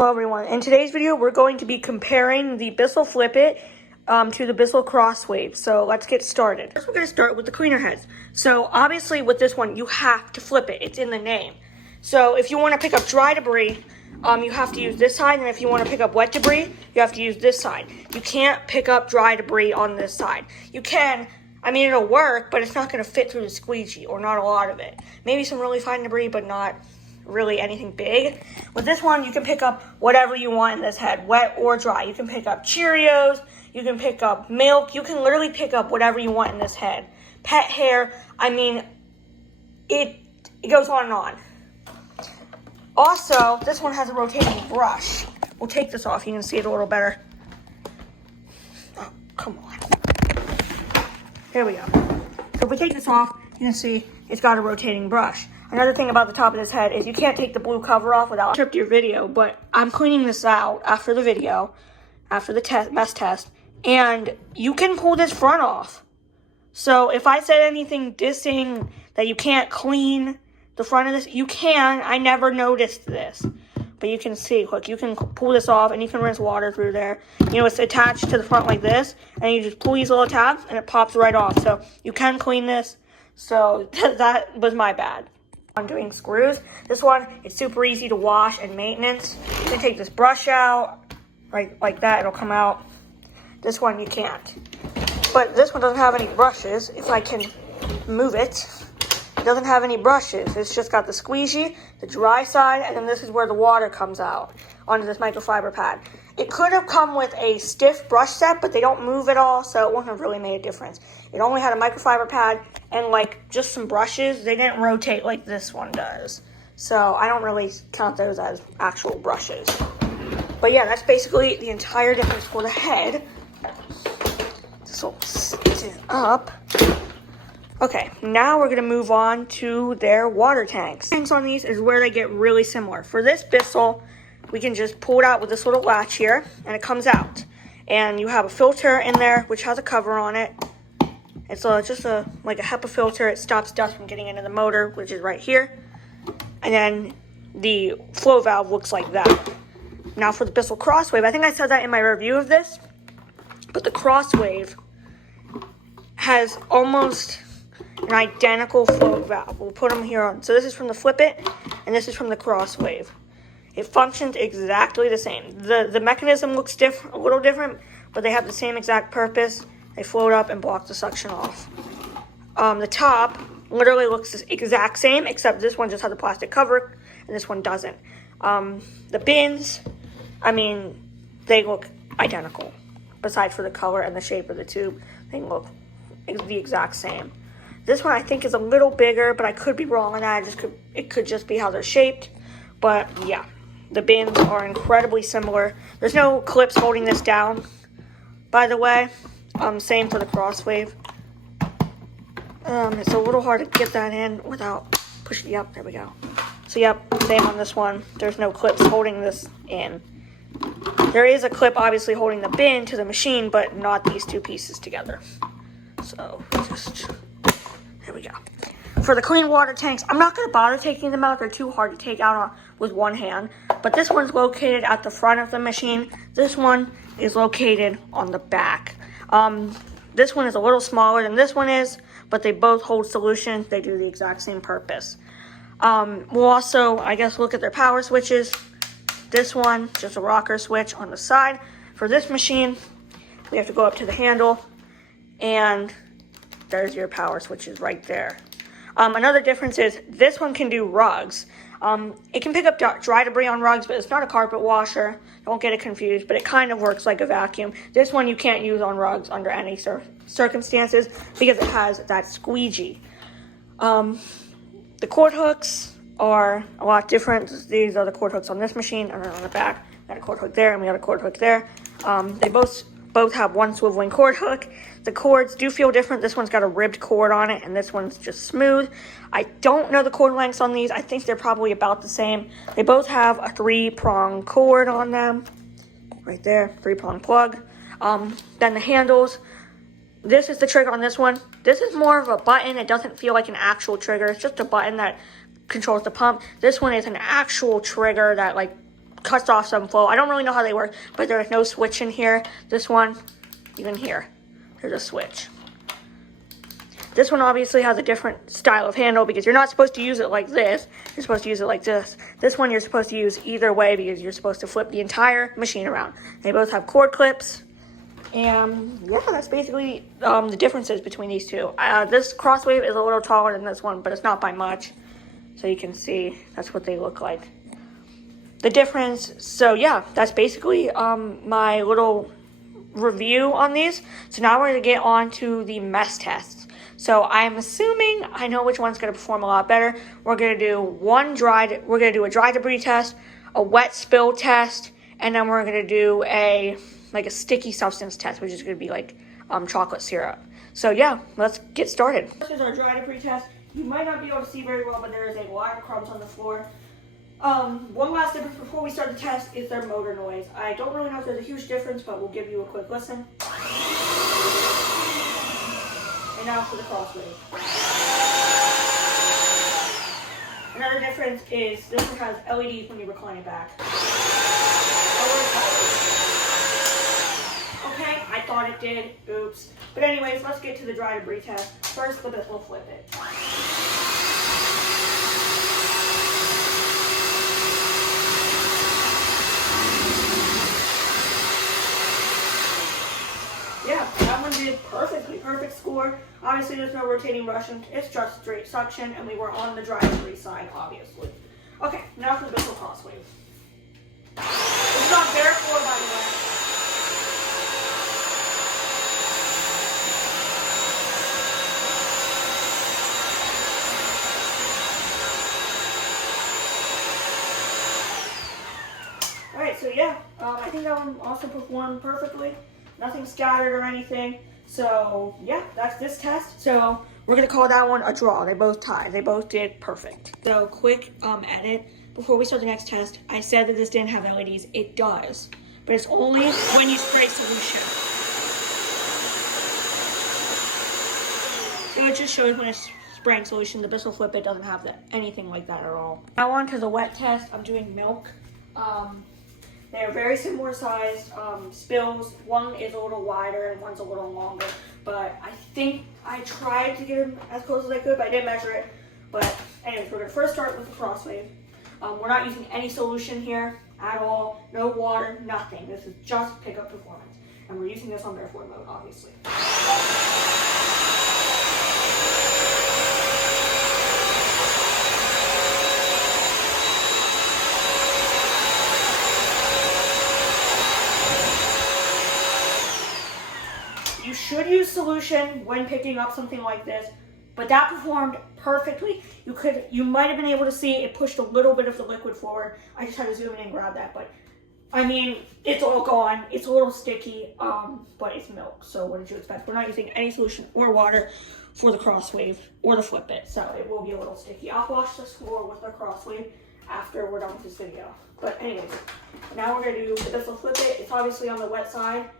Hello everyone, in today's video we're going to be comparing the Bissell Flip It to the Bissell Crosswave. So let's get started. First we're going to start with the cleaner heads. So obviously with this one you have to flip it, it's in the name. So if you want to pick up dry debris, you have to use this side, and if you want to pick up wet debris, you have to use this side. You can't pick up dry debris on this side. You can, I mean it'll work, but it's not going to fit through the squeegee, or not a lot of it. Maybe some really fine debris, but not really anything big. With this one, you can pick up whatever you want in this head, wet or dry. You can pick up Cheerios, you can pick up milk, you can literally pick up whatever you want in this head. Pet hair, I mean, it goes on and on. Also, this one has a rotating brush. We'll take this off, you can see it a little better. Oh, come on. There we go. So if we take this off, you can see it's got a rotating brush. Another thing about the top of this head is you can't take the blue cover off without tripping your video, but I'm cleaning this out after the video, after the mess test, and you can pull this front off. So if I said anything dissing that you can't clean the front of this, you can. I never noticed this. But you can see, look, you can pull this off and you can rinse water through there. You know, it's attached to the front like this, and you just pull these little tabs and it pops right off. So you can clean this. So that was my bad. On doing screws, this one, it's super easy to wash and maintenance. You can take this brush out, right, like that, it'll come out. This one you can't. But this one doesn't have any brushes. If I can move it, it doesn't have any brushes. It's just got the squeegee, the dry side, and then this is where the water comes out onto this microfiber pad. It could have come with a stiff brush set, but they don't move at all, so it wouldn't have really made a difference. It only had a microfiber pad and like just some brushes. They didn't rotate like this one does. So I don't really count those as actual brushes. But yeah, that's basically the entire difference for the head. This will sit up. Okay, now we're gonna move on to their water tanks. Tanks on these is where they get really similar. For this Bissell, we can just pull it out with this little latch here, and it comes out. And you have a filter in there, which has a cover on it. It's just like a HEPA filter. It stops dust from getting into the motor, which is right here. And then the flow valve looks like that. Now for the Bissell Crosswave, I think I said that in my review of this, but the Crosswave has almost an identical flow valve. We'll put them here on. So this is from the Flip It, and this is from the Crosswave. It functions exactly the same. The mechanism looks a little different, but they have the same exact purpose. They float up and block the suction off. The top literally looks the exact same, except this one just has a plastic cover, and this one doesn't. The bins, I mean, they look identical. Besides for the color and the shape of the tube, they look the exact same. This one I think is a little bigger, but I could be wrong on that. It could just be how they're shaped. But yeah, the bins are incredibly similar. There's no clips holding this down, by the way. Same for the Crosswave. It's a little hard to get that in without pushing. Yep, there we go. So yep, same on this one. There's no clips holding this in. There is a clip obviously holding the bin to the machine, but not these two pieces together. So there we go. For the clean water tanks, I'm not going to bother taking them out. They're too hard to take out with one hand. But this one's located at the front of the machine. This one is located on the back. This one is a little smaller than this one is, but they both hold solution. They do the exact same purpose. We'll also, I guess, look at their power switches. This one, just a rocker switch on the side. For this machine, we have to go up to the handle, and there's your power switches right there. Another difference is this one can do rugs. It can pick up dry debris on rugs, but it's not a carpet washer. Don't get it confused, but it kind of works like a vacuum. This one you can't use on rugs under any circumstances because it has that squeegee. The cord hooks are a lot different. These are the cord hooks on this machine, and then on the back, we got a cord hook there, and we got a cord hook there. They both have one swiveling cord hook. The cords do feel different. This one's got a ribbed cord on it, and this one's just smooth. I don't know the cord lengths on these. I think they're probably about the same. They both have a 3-prong cord on them. Right there, 3-prong plug. Then the handles. This is the trigger on this one. This is more of a button. It doesn't feel like an actual trigger. It's just a button that controls the pump. This one is an actual trigger that like cuts off some flow. I don't really know how they work, but there's no switch in here. This one, you can hear, there's a switch. This one obviously has a different style of handle because you're not supposed to use it like this. You're supposed to use it like this. This one you're supposed to use either way because you're supposed to flip the entire machine around. They both have cord clips. And yeah, that's basically the differences between these two. This Crosswave is a little taller than this one, but it's not by much. So you can see that's what they look like. The difference, so yeah, that's basically my little review on these. So now we're going to get on to the mess tests. So I'm assuming I know which one's going to perform a lot better. We're going to do a dry debris test, a wet spill test, and then we're going to do a sticky substance test, which is going to be like chocolate syrup. So yeah, let's get started. This is our dry debris test. You might not be able to see very well, but there is a lot of crumbs on the floor. One last difference before we start the test is their motor noise. I don't really know if there's a huge difference, but we'll give you a quick listen. And now for the Crosswave. Another difference is this one has LEDs when you recline it back. Okay, I thought it did. Oops. But anyways, let's get to the dry debris test. First, the Bissell flip it. Yeah, that one did perfectly. Perfect score. Obviously, there's no rotating brushing. It's just straight suction, and we were on the dry debris side, obviously. Okay, now for the Bissell Crosswave. It's on bare floor, by the way. Alright, so yeah, I think that one also performed perfectly. Nothing scattered or anything. So yeah, that's this test. So we're gonna call that one a draw. They both tied. They both did perfect. So quick edit before we start the next test. I said that this didn't have LEDs. It does, but it's only when you spray solution. So it just shows when it's spraying solution. The Bissell Flip It doesn't have anything like that at all. Now on to the wet test. I'm doing milk. They're very similar sized spills. One is a little wider and one's a little longer. But I think I tried to get them as close as I could, but I didn't measure it. But anyways, we're going to first start with the Crosswave. We're not using any solution here at all. No water, nothing. This is just pickup performance. And we're using this on barefoot mode, obviously. You should use solution when picking up something like this, but that performed perfectly. You might have been able to see it pushed a little bit of the liquid forward. I just had to zoom in and grab that, but I mean, it's all gone. It's a little sticky, but it's milk. So what did you expect? We're not using any solution or water for the Crosswave or the Flip It, so it will be a little sticky. I'll wash this floor with the Crosswave after we're done with this video. But anyways, now we're gonna do the Bissell Flip It. It's obviously on the wet side.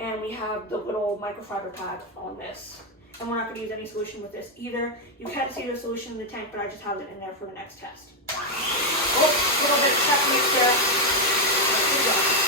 And we have the little microfiber pad on this. And we're not going to use any solution with this either. You can see the solution in the tank, but I just have it in there for the next test. Oh, a little bit of check mix there. Good job.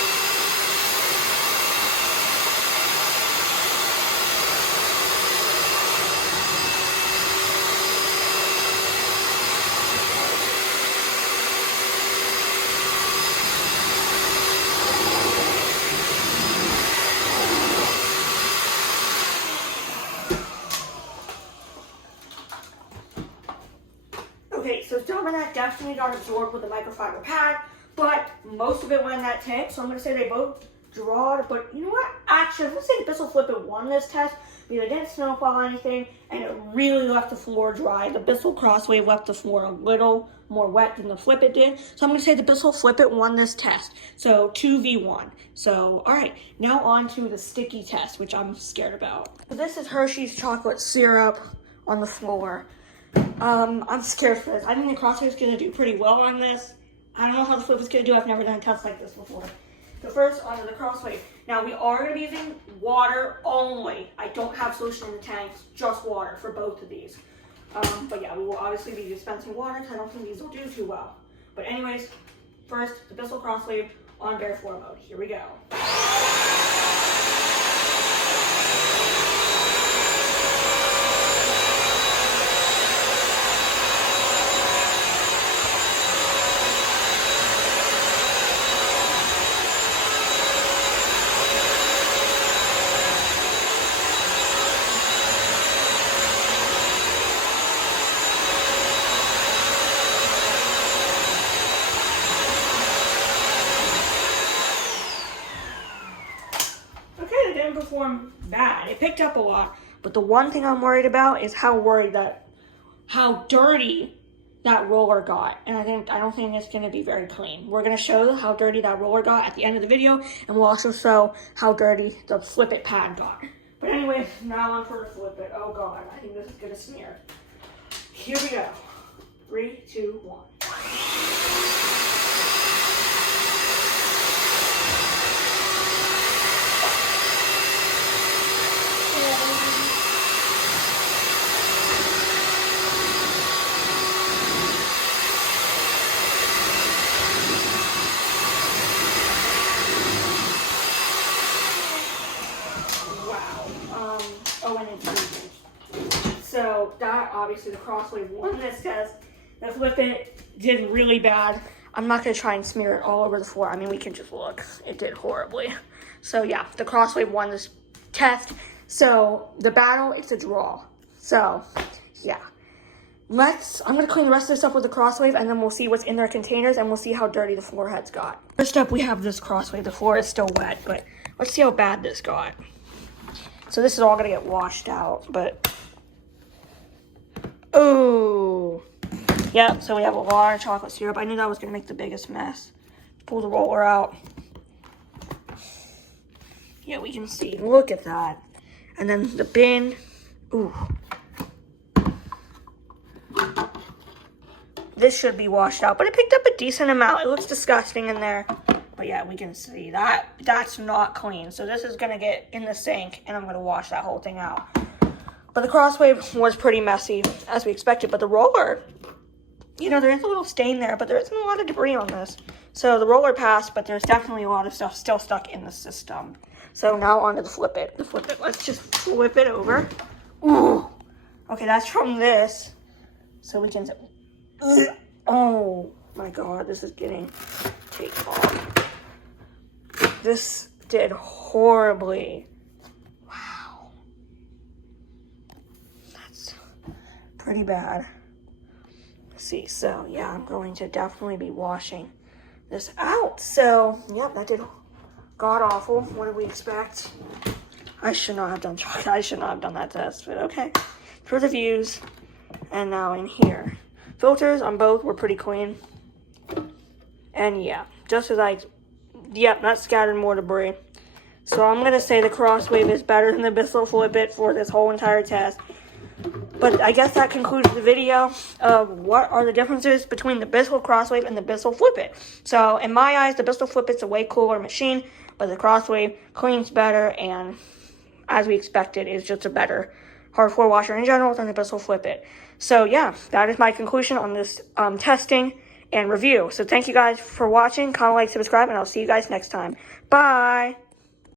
Okay, so some of that definitely got absorbed with the microfiber pad, but most of it went in that tank, so I'm going to say they both drawed. But you know what? Actually, let's say the Bissell Flip It won this test because it didn't snowfall anything, and it really left the floor dry. The Bissell Crosswave left the floor a little more wet than the Flip It did, so I'm going to say the Bissell Flip It won this test. So 2v1. So, all right, now on to the sticky test, which I'm scared about. So this is Hershey's chocolate syrup on the floor. I'm scared for this. I think the Crosswave is going to do pretty well on this. I don't know how the Flip is going to do. I've never done a test like this before. So first, onto the Crosswave. Now, we are going to be using water only. I don't have solution in the tanks, just water for both of these. But yeah, we will obviously be dispensing water because I don't think these will do too well. But anyways, first, the Bissell Crosswave on bare floor mode. Here we go. Perform bad. It picked up a lot, but the one thing I'm worried about is how dirty that roller got, and I don't think it's going to be very clean. We're going to show how dirty that roller got at the end of the video, and we'll also show how dirty the flip it pad got. But anyway, now on for the flip it. Oh god, I think this is going to smear. Here we go. 3, 2, 1. So that, obviously, the Crosswave won this test. The Flip It did really bad. I'm not going to try and smear it all over the floor. I mean, we can just look. It did horribly. So yeah, the Crosswave won this test. So the battle, it's a draw. So yeah. I'm going to clean the rest of this up with the Crosswave, and then we'll see what's in their containers, and we'll see how dirty the floor heads got. First up, we have this Crosswave. The floor is still wet, but let's see how bad this got. So this is all going to get washed out, but... Oh, yep, so we have a lot of chocolate syrup. I knew that was going to make the biggest mess. Pull the roller out. Yeah, we can see. Look at that. And then the bin. Ooh. This should be washed out, but it picked up a decent amount. It looks disgusting in there. But yeah, we can see that. That's not clean. So this is going to get in the sink, and I'm going to wash that whole thing out. But the Crosswave was pretty messy, as we expected. But the roller, you know, there is a little stain there, but there isn't a lot of debris on this. So the roller passed, but there's definitely a lot of stuff still stuck in the system. So now on to the Flip It. The Flip It, let's just flip it over. Ooh. Okay, that's from this. So we can... Oh, my God, this is getting taken off. This did horribly. Pretty bad. Let's see, so yeah, I'm going to definitely be washing this out. So, yep, that did god awful. What did we expect? I should not have done chocolate. I should not have done that test, but okay. For the views, and now in here. Filters on both were pretty clean. And yeah, just as yep, that scattered more debris. So I'm going to say the Crosswave is better than the Bissell Flip It for this whole entire test. But I guess that concludes the video of what are the differences between the Bissell Crosswave and the Bissell Flip It. So in my eyes, the Bissell Flip It's a way cooler machine, but the Crosswave cleans better and, as we expected, is just a better hard floor washer in general than the Bissell Flip It. So yeah, that is my conclusion on this testing and review. So thank you guys for watching. Comment, like, subscribe, and I'll see you guys next time. Bye!